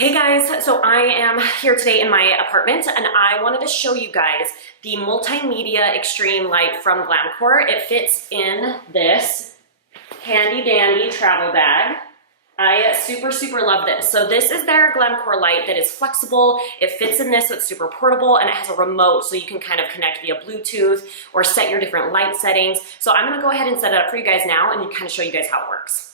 Hey guys, so I am here today in my apartment and I wanted to show you guys the Multimedia Extreme light from Glamcor. It fits in this handy dandy travel bag. I super love this. So this is their Glamcor light that is flexible. It fits in this, so it's super portable, and it has a remote so you can kind of connect via Bluetooth or set your different light settings. So I'm gonna go ahead and set it up for you guys now and kind of show you guys how it works.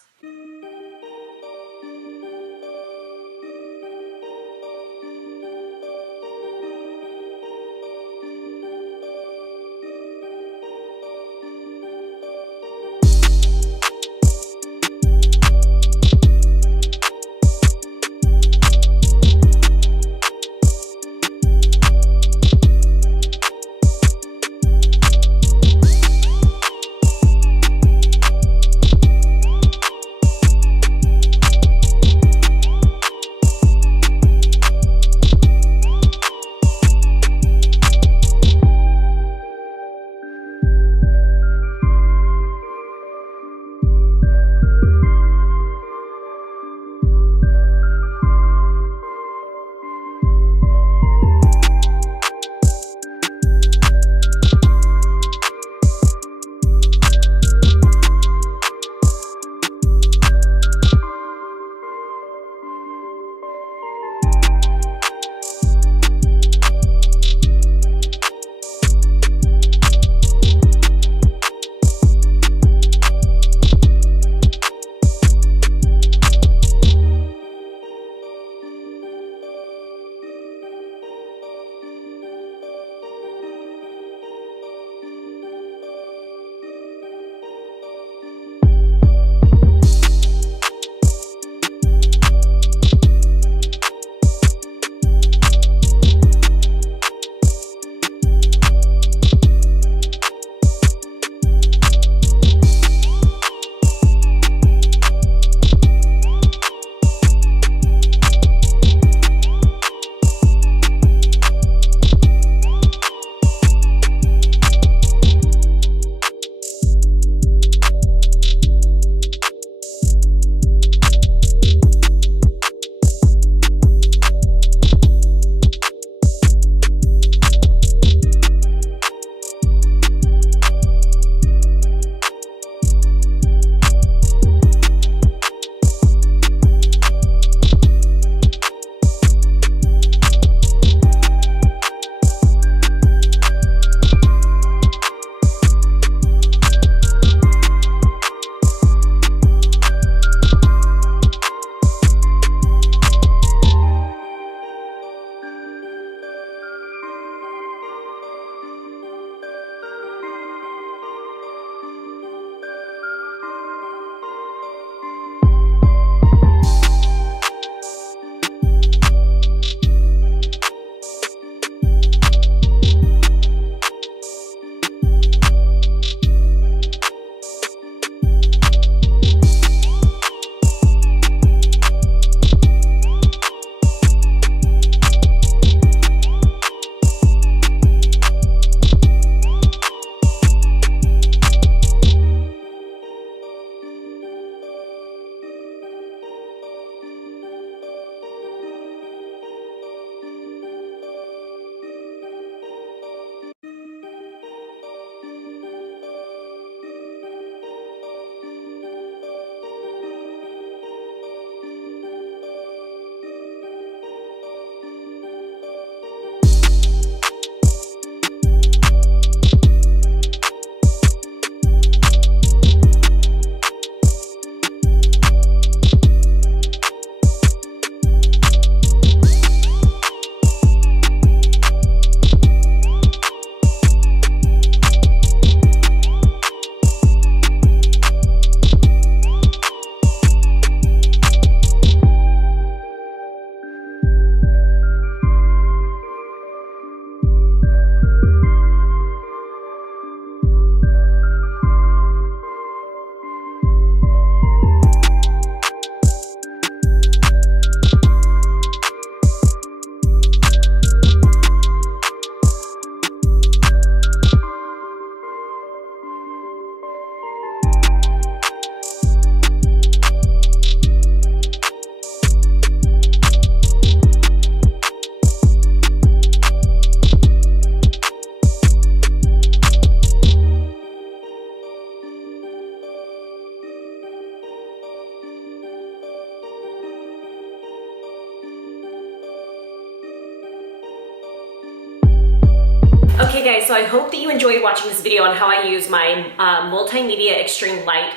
Okay guys, so I hope that you enjoyed watching this video on how I use my Multimedia Extreme light.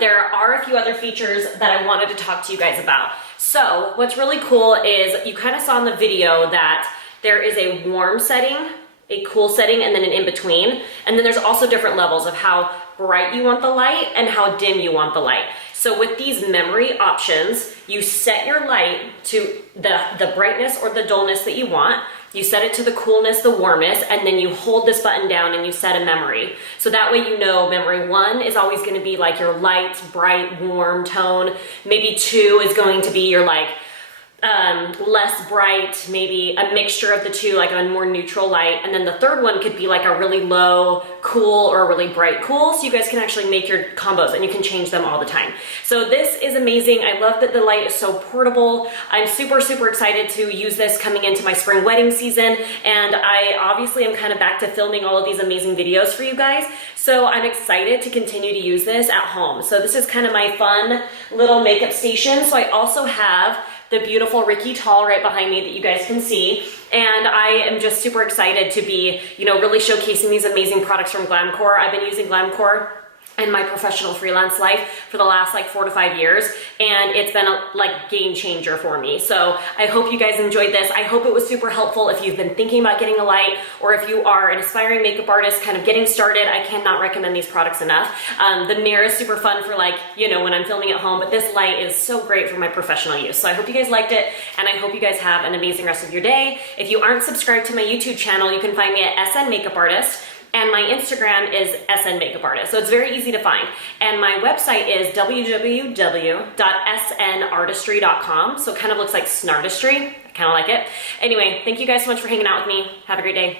There are a few other features that I wanted to talk to you guys about. So what's really cool is you kind of saw in the video that there is a warm setting, a cool setting, and then an in-between. And then there's also different levels of how bright you want the light and how dim you want the light. So with these memory options, you set your light to the brightness or the dullness that you want. You set it to the coolness, the warmest, and then you hold this button down and you set a memory. So that way you know memory 1 is always going to be like your light, bright, warm tone. Maybe 2 is going to be your like less bright, maybe a mixture of the two, like a more neutral light. And then the third one could be like a really low cool or a really bright cool. So you guys can actually make your combos and you can change them all the time. So this is amazing. I love that the light is so portable. I'm super, super excited to use this coming into my spring wedding season. And I obviously am kind of back to filming all of these amazing videos for you guys. So I'm excited to continue to use this at home. So this is kind of my fun little makeup station. So I also have the beautiful Riki Tall right behind me that you guys can see. And I am just super excited to be, really showcasing these amazing products from Glamcor. I've been using Glamcor in my professional freelance life for the last 4 to 5 years, and it's been a game changer for me. So I hope you guys enjoyed this. I hope it was super helpful if you've been thinking about getting a light, or if you are an aspiring makeup artist kind of getting started. I cannot recommend these products enough. The mirror is super fun for when I'm filming at home, but this light is so great for my professional use. So I hope you guys liked it, and I hope you guys have an amazing rest of your day. If you aren't subscribed to my YouTube channel, you can find me at SN Makeup Artist. And my Instagram is SN Makeup Artist, so it's very easy to find. And my website is www.snartistry.com, so it kind of looks like snartistry. I kind of like it. Anyway, thank you guys so much for hanging out with me. Have a great day.